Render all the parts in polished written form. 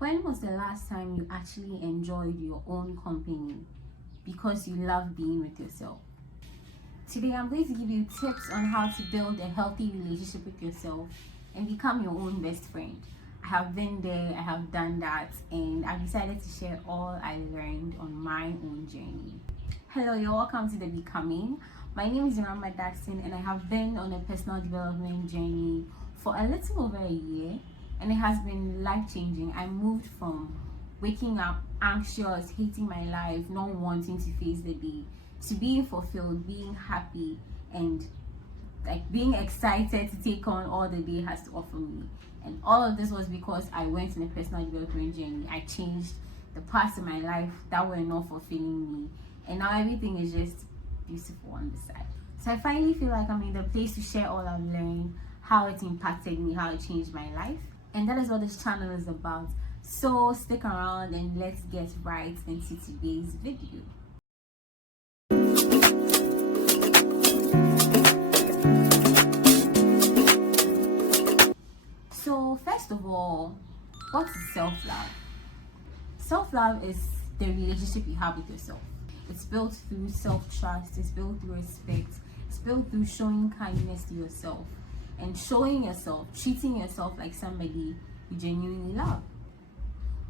When was the last time you actually enjoyed your own company because you love being with yourself? Today I'm going to give you tips on how to build a healthy relationship with yourself and become your own best friend. I have been there, I have done that, and I've decided to share all I learned on my own journey. Hello, you're welcome to The Becoming. My name is Irama Daxon and I have been on a personal development journey for a little over a year, and it has been life-changing. I moved from waking up anxious, hating my life, not wanting to face the day, to being fulfilled, being happy, and being excited to take on all the day has to offer me. And all of this was because I went on a personal development journey. I changed the parts of my life that were not fulfilling me, and now everything is just beautiful on the side. So I finally feel like I'm in the place to share all I've learned, how it impacted me, how it changed my life. And that is what this channel is about. So stick around and let's get right into today's video. So first of all, what is self-love? Self-love is the relationship you have with yourself. It's built through self-trust, it's built through respect, it's built through showing kindness to yourself and showing yourself, treating yourself like somebody you genuinely love.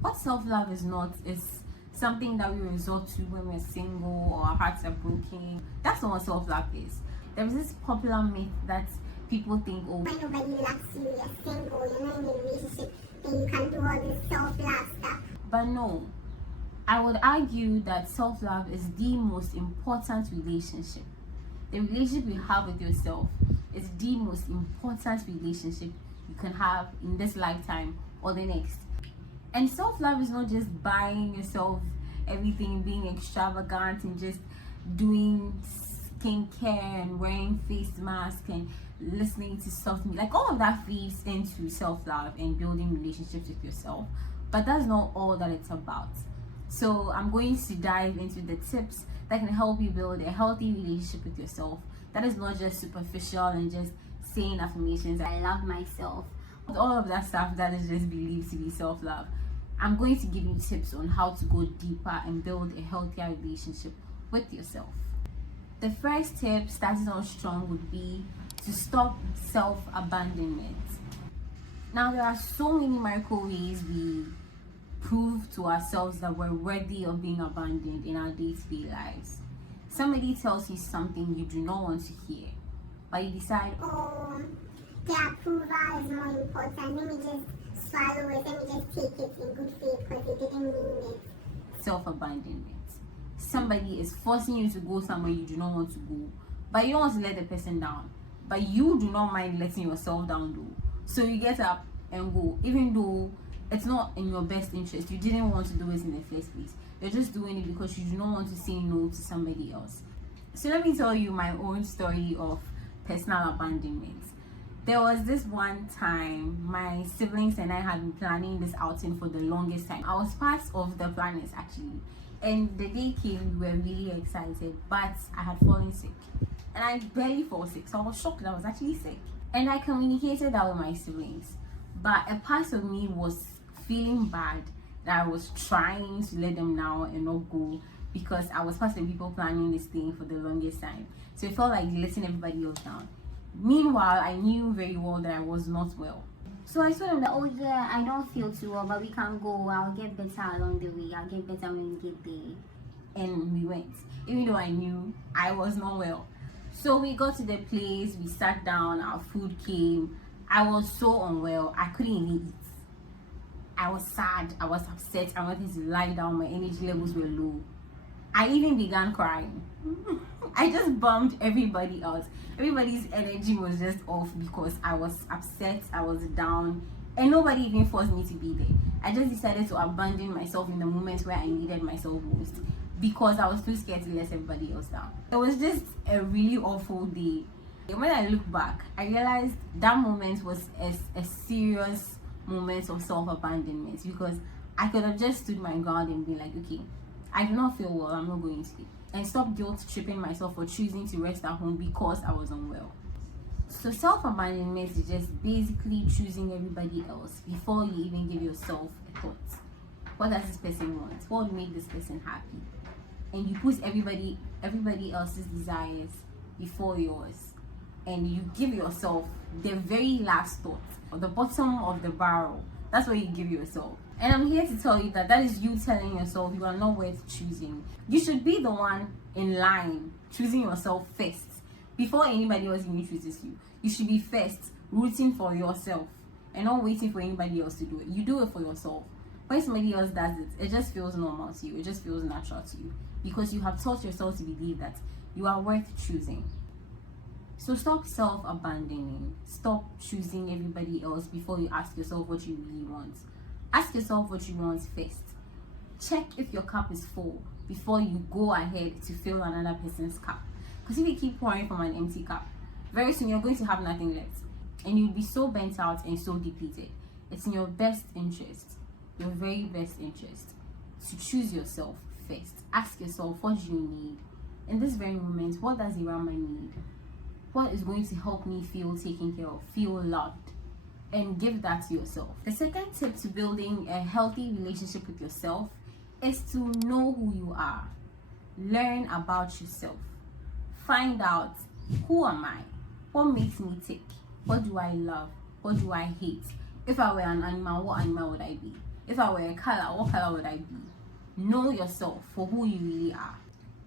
What self-love is not is something that we resort to when we're single or our hearts are broken. That's not what self-love is. There's this popular myth that people think, oh, when nobody loves you, you're single, you're not in a relationship, then you can do all this self-love stuff. But no, I would argue that self-love is the most important relationship. The relationship you have with yourself is the most important relationship you can have in this lifetime or the next. And self-love is not just buying yourself everything, being extravagant and just doing skincare and wearing face masks and listening to soft music. Like, all of that feeds into self-love and building relationships with yourself, but that's not all that it's about. So I'm going to dive into the tips that can help you build a healthy relationship with yourself that is not just superficial and just saying affirmations, I love myself, all of that stuff that is just believed to be self-love. I'm going to give you tips on how to go deeper and build a healthier relationship with yourself. The first tip, starting off strong, would be to stop self-abandonment. Now, there are so many micro ways we prove to ourselves that we're worthy of being abandoned in our day-to-day lives. Somebody tells you something you do not want to hear, but you decide, oh, the approval is more important, let me just swallow it, let me just take it in good faith because they didn't mean it. Self-abandonment. Somebody is forcing you to go somewhere you do not want to go, but you don't want to let the person down, but you do not mind letting yourself down though. So you get up and go, even though it's not in your best interest. You didn't want to do it in the first place. You're just doing it because you do not want to say no to somebody else. So let me tell you my own story of personal abandonment. There was this one time my siblings and I had been planning this outing for the longest time. I was part of the planners actually. And the day came, we were really excited, but I had fallen sick. And I barely fall sick, so I was shocked that I was actually sick. And I communicated that with my siblings. But a part of me was feeling bad that I was trying to let them down and not go because I was part of the people planning this thing for the longest time. So it felt like letting everybody else down. Meanwhile, I knew very well that I was not well. So I told them that, oh yeah, I don't feel too well, but we can go. I'll get better along the way. I'll get better when we get there. And we went, even though I knew I was not well. So we got to the place, we sat down, our food came. I was so unwell, I couldn't even eat. I was sad, I was upset, I wanted to lie down, my energy levels were low. I even began crying. I just bummed everybody out. Everybody's energy was just off because I was upset, I was down, and nobody even forced me to be there. I just decided to abandon myself in the moments where I needed myself most because I was too scared to let everybody else down. It was just a really awful day. When I look back, I realized that moment was a serious moment of self-abandonment because I could have just stood my ground and been like, okay, I do not feel well, I'm not going to sleep. And stop guilt tripping myself for choosing to rest at home because I was unwell. So self-abandonment is just basically choosing everybody else before you even give yourself a thought. What does this person want? What would make this person happy? And you put everybody else's desires before yours, and you give yourself the very last thought, or the bottom of the barrel. That's what you give yourself. And I'm here to tell you that that is you telling yourself you are not worth choosing. You should be the one in line choosing yourself first before anybody else even chooses you. You should be first rooting for yourself and not waiting for anybody else to do it. You do it for yourself. When somebody else does it, it just feels normal to you. It just feels natural to you because you have taught yourself to believe that you are worth choosing. So stop self-abandoning. Stop choosing everybody else before you ask yourself what you really want. Ask yourself what you want first. Check if your cup is full before you go ahead to fill another person's cup. Because if you keep pouring from an empty cup, very soon you're going to have nothing left. And you'll be so burnt out and so depleted. It's in your best interest, your very best interest, to choose yourself first. Ask yourself, what do you need? In this very moment, what does Irama need? What is going to help me feel taken care of, feel loved? And give that to yourself. The second tip to building a healthy relationship with yourself is to know who you are. Learn about yourself. Find out, who am I? What makes me tick? What do I love? What do I hate? If I were an animal, what animal would I be? If I were a color, what color would I be? Know yourself for who you really are.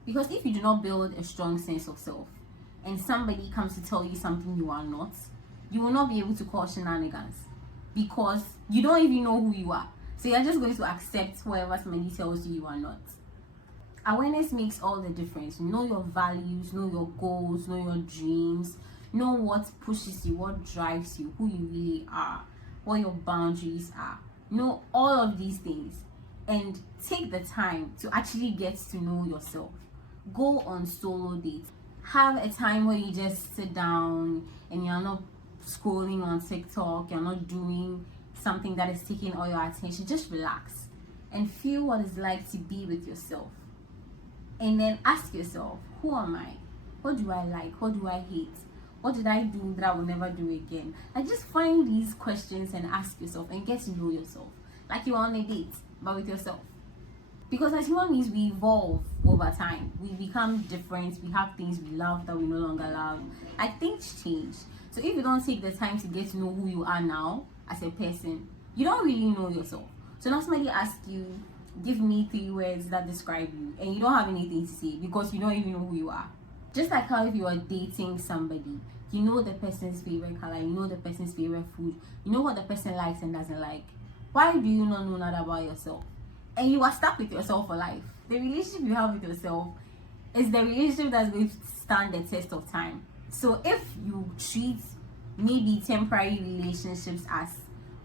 Because if you do not build a strong sense of self, and somebody comes to tell you something you are not, you will not be able to call shenanigans because you don't even know who you are. So you're just going to accept whatever somebody tells you are not. Awareness makes all the difference. Know your values, know your goals, know your dreams, know what pushes you, what drives you, who you really are, what your boundaries are. Know all of these things and take the time to actually get to know yourself. Go on solo dates. Have a time where you just sit down and you're not scrolling on TikTok, you're not doing something that is taking all your attention. Just relax and feel what it's like to be with yourself. And then ask yourself, who am I? What do I like? What do I hate? What did I do that I will never do again? Like, just find these questions and ask yourself and get to know yourself. Like you are on a date, but with yourself. Because as human beings, we evolve over time. We become different. We have things we love that we no longer love. Like, things change. So if you don't take the time to get to know who you are now as a person, you don't really know yourself. So now somebody asks you, give me 3 words that describe you, and you don't have anything to say because you don't even know who you are. Just like how if you are dating somebody, you know the person's favorite color, you know the person's favorite food, you know what the person likes and doesn't like. Why do you not know that about yourself? And you are stuck with yourself for life. The relationship you have with yourself is the relationship that's going to stand the test of time. So if you treat maybe temporary relationships as,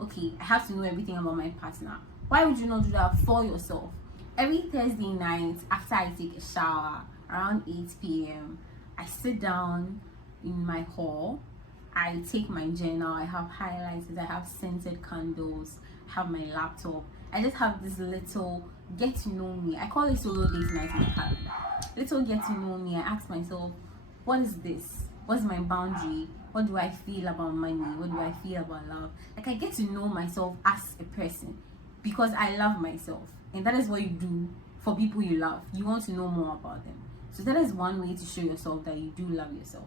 okay, I have to know everything about my partner, why would you not do that for yourself? Every Thursday night after I take a shower around 8 p.m., I sit down in my hall, I take my journal, I have highlighters, I have scented candles, I have my laptop. I just have this little get to know me. I call it solo date night in my calendar. Little get to know me. I ask myself, what is this? What's my boundary? What do I feel about money? What do I feel about love? Like, I get to know myself as a person because I love myself. And that is what you do for people you love. You want to know more about them. So that is one way to show yourself that you do love yourself.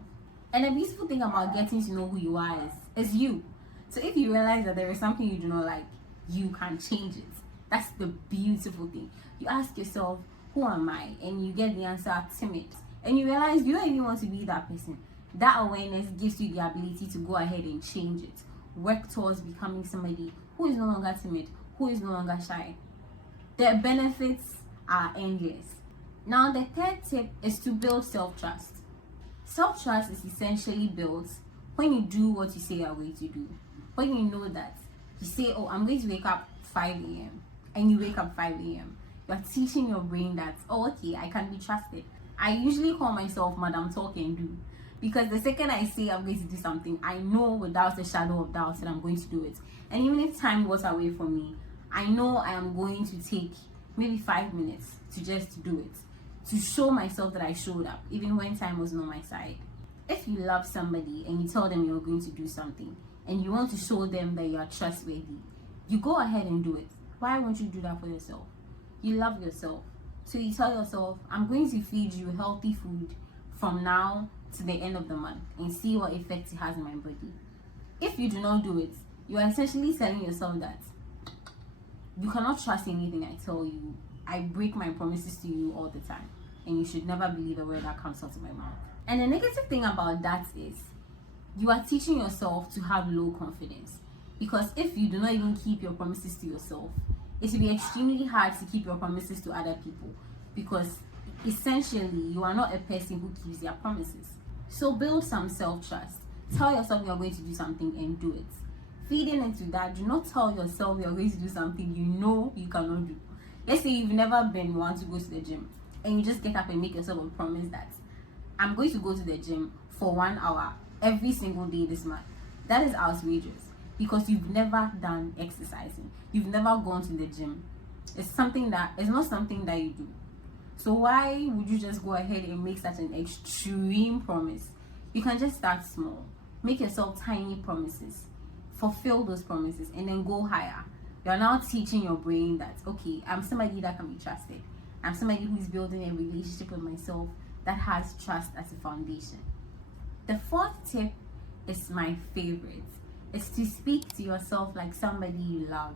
And the beautiful thing about getting to know who you are is you. So if you realize that there is something you do not like, you can change it. That's the beautiful thing. You ask yourself, who am I? And you get the answer, timid. And you realize you don't even want to be that person. That awareness gives you the ability to go ahead and change it. Work towards becoming somebody who is no longer timid, who is no longer shy. The benefits are endless. Now, the third tip is to build self-trust. Self-trust is essentially built when you do what you say you're going to do. When you know that you say, oh, I'm going to wake up 5 a.m. and you wake up 5 a.m. You're teaching your brain that, oh, okay, I can be trusted. I usually call myself Madam Talk and Do, because the second I say I'm going to do something, I know without a shadow of doubt that I'm going to do it. And even if time goes away from me, I know I am going to take maybe 5 minutes to just do it, to show myself that I showed up, even when time was not on my side. If you love somebody and you tell them you're going to do something and you want to show them that you are trustworthy, you go ahead and do it. Why won't you do that for yourself? You love yourself. So you tell yourself, I'm going to feed you healthy food from now to the end of the month and see what effect it has on my body. If you do not do it, you are essentially telling yourself that you cannot trust anything I tell you. I break my promises to you all the time, and you should never believe a word that comes out of my mouth. And the negative thing about that is you are teaching yourself to have low confidence, because if you do not even keep your promises to yourself, it will be extremely hard to keep your promises to other people, because essentially you are not a person who keeps their promises. So build some self-trust. Tell yourself you're going to do something and do it. Feeding into that, do not tell yourself you're going to do something you know you cannot do. Let's say you've never been one to go to the gym, and you just get up and make yourself a promise that I'm going to go to the gym for 1 hour every single day this month. That is outrageous, because you've never done exercising. You've never gone to the gym. It's not something that you do. So why would you just go ahead and make such an extreme promise? You can just start small. Make yourself tiny promises. Fulfill those promises and then go higher. You're now teaching your brain that, okay, I'm somebody that can be trusted. I'm somebody who's building a relationship with myself that has trust as a foundation. The fourth tip is my favorite. It's to speak to yourself like somebody you love.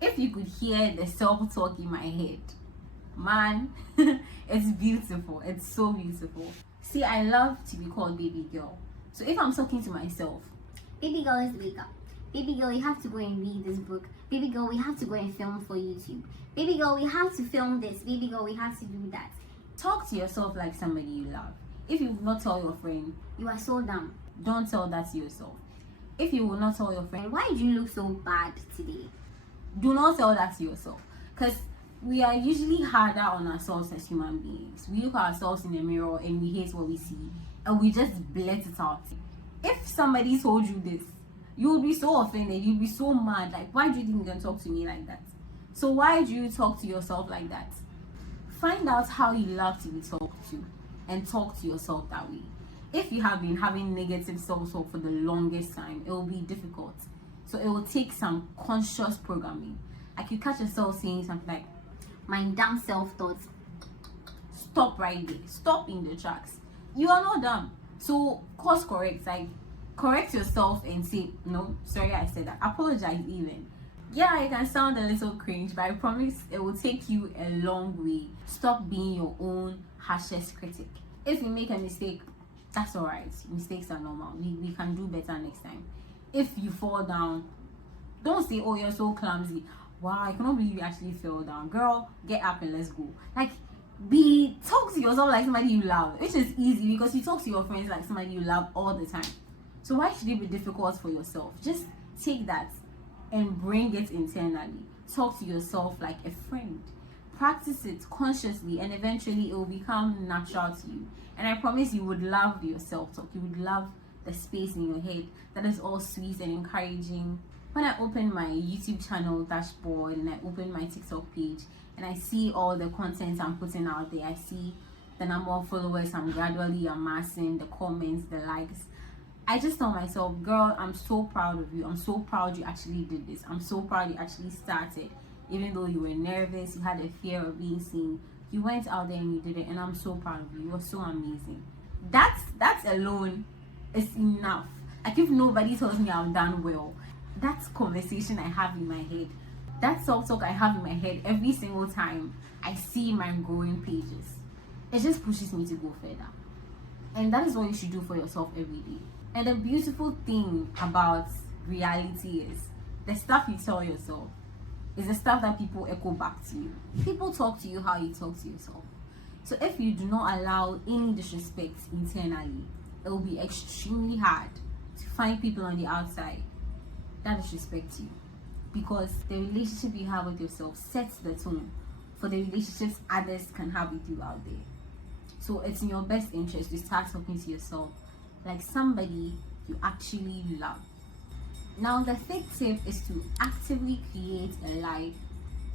If you could hear the self-talk in my head, man, it's beautiful. It's so beautiful. See, I love to be called baby girl. So if I'm talking to myself, Baby girl, let's wake up. Baby girl, you have to go and read this book. Baby girl, we have to go and film for YouTube. Baby girl, we have to film this. Baby girl, we have to do that. talk to yourself like somebody you love. If you will not tell your friend, You are so dumb. don't tell that to yourself. If you will not tell your friend, And why do you look so bad today? do not tell that to yourself. Because we are usually harder on ourselves as human beings. We look at ourselves in the mirror and we hate what we see, and we just blurt it out. If somebody told you this, you would be so offended, you'd be so mad. Like, why do you think you can talk to me like that? So why do you talk to yourself like that? Find out how you love to be talked to and talk to yourself that way. If you have been having negative self-talk for the longest time, it will be difficult. So it will take some conscious programming. Like, you catch yourself saying something like, My dumb self-thoughts. stop right there. Stop in the tracks. You are not dumb. So course correct. Like, correct yourself and say, no, sorry I said that. Apologize even. Yeah, it can sound a little cringe, but I promise it will take you a long way. Stop being your own harshest critic. If you make a mistake, that's alright. Mistakes are normal. We can do better next time. If you fall down, don't say, oh, you're so clumsy. Wow, I cannot believe you actually fell down. Girl, get up and let's go. Like, talk to yourself like somebody you love, which is easy because you talk to your friends like somebody you love all the time. So why should it be difficult for yourself? Just take that and bring it internally. Talk to yourself like a friend. Practice it consciously, and eventually it will become natural to you. And I promise you would love your self-talk. You would love the space in your head that is all sweet and encouraging. When I open my YouTube channel dashboard and I open my TikTok page and I see all the content I'm putting out there, I see the number of followers I'm gradually amassing, the comments, the likes, I just tell myself, girl, I'm so proud of you. I'm so proud you actually did this. I'm so proud you actually started. Even though you were nervous, you had a fear of being seen, you went out there and you did it, and I'm so proud of you. You were so amazing. That alone is enough. Like, if nobody tells me I've done well, that conversation I have in my head, that self-talk I have in my head every single time I see my growing pages, it just pushes me to go further. And that is what you should do for yourself every day. And the beautiful thing about reality is the stuff you tell yourself is the stuff that people echo back to you. People talk to you how you talk to yourself. So if you do not allow any disrespect internally, it will be extremely hard to find people on the outside that disrespect you, because the relationship you have with yourself sets the tone for the relationships others can have with you out there. So it's in your best interest to start talking to yourself like somebody you actually love. Now, the fifth tip is to actively create a life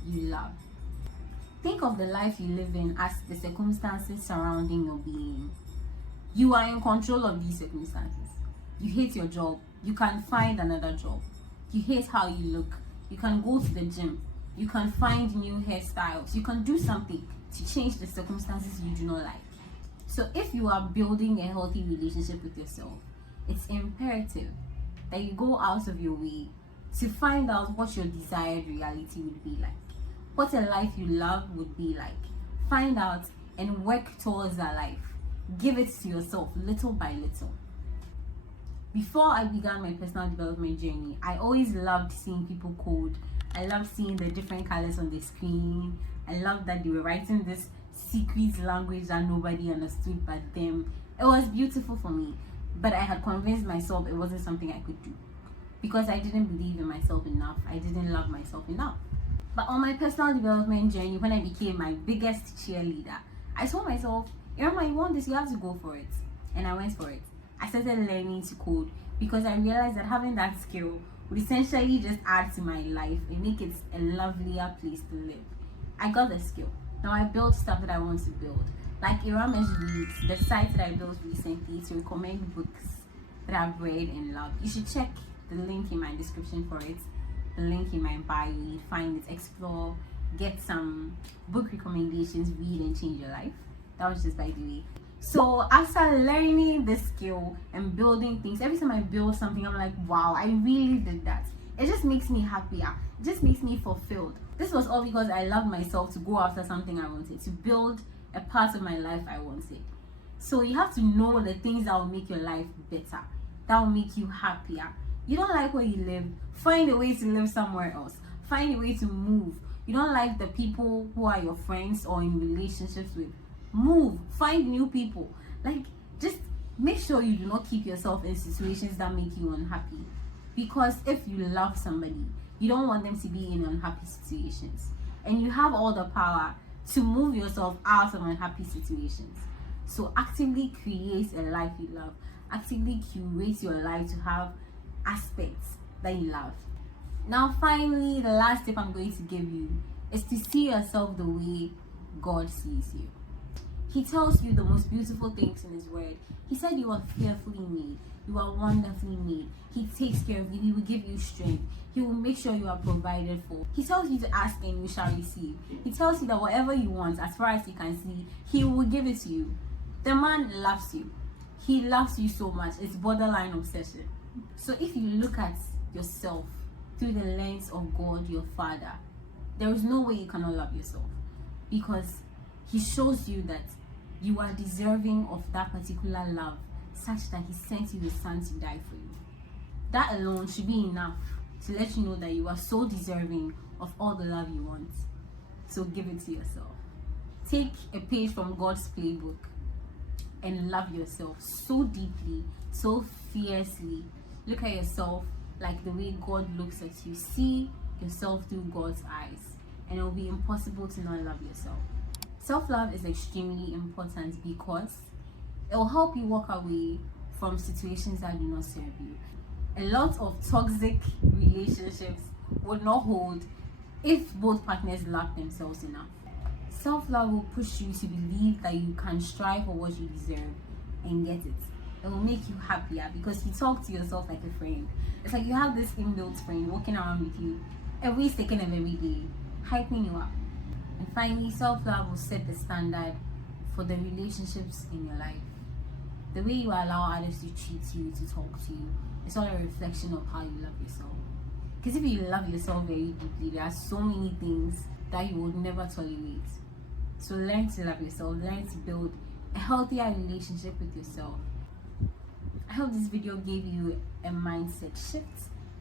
you love. Think of the life you live in as the circumstances surrounding your being. You are in control of these circumstances. You hate your job, you can find another job. You hate how you look, you can go to the gym. You can find new hairstyles. You can do something to change the circumstances you do not like. So if you are building a healthy relationship with yourself, it's imperative that you go out of your way to find out what your desired reality would be like, what a life you love would be like. Find out and work towards that life. Give it to yourself little by little. Before I began my personal development journey, I always loved seeing people code. I loved seeing the different colors on the screen. I loved that they were writing this secret language that nobody understood but them. It was beautiful for me, but I had convinced myself it wasn't something I could do because I didn't believe in myself enough. I didn't love myself enough. But on my personal development journey, when I became my biggest cheerleader, I told myself, Irma, you want this, you have to go for it. And I went for it. I started learning to code because I realized that having that skill would essentially just add to my life and make it a lovelier place to live. I got the skill. Now I build stuff that I want to build. Like Iramesh Reads, the site that I built recently to recommend books that I've read and loved. You should check the link in my description for it, the link in my bio. You find it, explore, get some book recommendations, read and change your life. That was just by the way. So after learning this skill and building things, every time I build something, I'm like, wow, I really did that. It just makes me happier. It just makes me fulfilled. This was all because I loved myself to go after something I wanted, to build a part of my life I wanted. So you have to know the things that will make your life better, that will make you happier. You don't like where you live, find a way to live somewhere else. Find a way to move. You don't like the people who are your friends or in relationships with, move, find new people. Like, just make sure you do not keep yourself in situations that make you unhappy, because if you love somebody, you don't want them to be in unhappy situations, and you have all the power to move yourself out of unhappy situations. So actively create a life you love. Actively curate your life to have aspects that you love. Now finally, the last tip I'm going to give you is to see yourself the way God sees you. He tells you the most beautiful things in his word. He said you are fearfully made. You are wonderfully made. He takes care of you. He will give you strength. He will make sure you are provided for. He tells you to ask and you shall receive. He tells you that whatever you want, as far as you can see, he will give it to you. The man loves you. He loves you so much. It's borderline obsession. So if you look at yourself through the lens of God, your Father, there is no way you cannot love yourself, because he shows you that you are deserving of that particular love, such that he sent you his son to die for you. That alone should be enough to let you know that you are so deserving of all the love you want. So give it to yourself. Take a page from God's playbook and love yourself so deeply, so fiercely. Look at yourself like the way God looks at you. See yourself through God's eyes, and it will be impossible to not love yourself. Self-love is extremely important because it will help you walk away from situations that do not serve you. A lot of toxic relationships would not hold if both partners love themselves enough. Self-love will push you to believe that you can strive for what you deserve and get it. It will make you happier because you talk to yourself like a friend. It's like you have this inbuilt friend walking around with you every second of every day, hyping you up. And finally, self-love will set the standard for the relationships in your life. The way you allow others to treat you, to talk to you, it's all a reflection of how you love yourself. Because if you love yourself very deeply, there are so many things that you would never tolerate. So learn to love yourself, learn to build a healthier relationship with yourself. I hope this video gave you a mindset shift,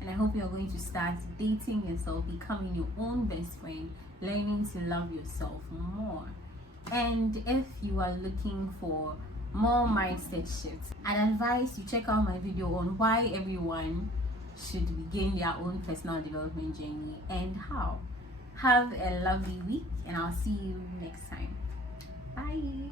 and I hope you're going to start dating yourself, becoming your own best friend, learning to love yourself more. And if you are looking for more mindset shifts, I'd advise you check out my video on why everyone should begin their own personal development journey and how. Have a lovely week, and I'll see you next time. Bye.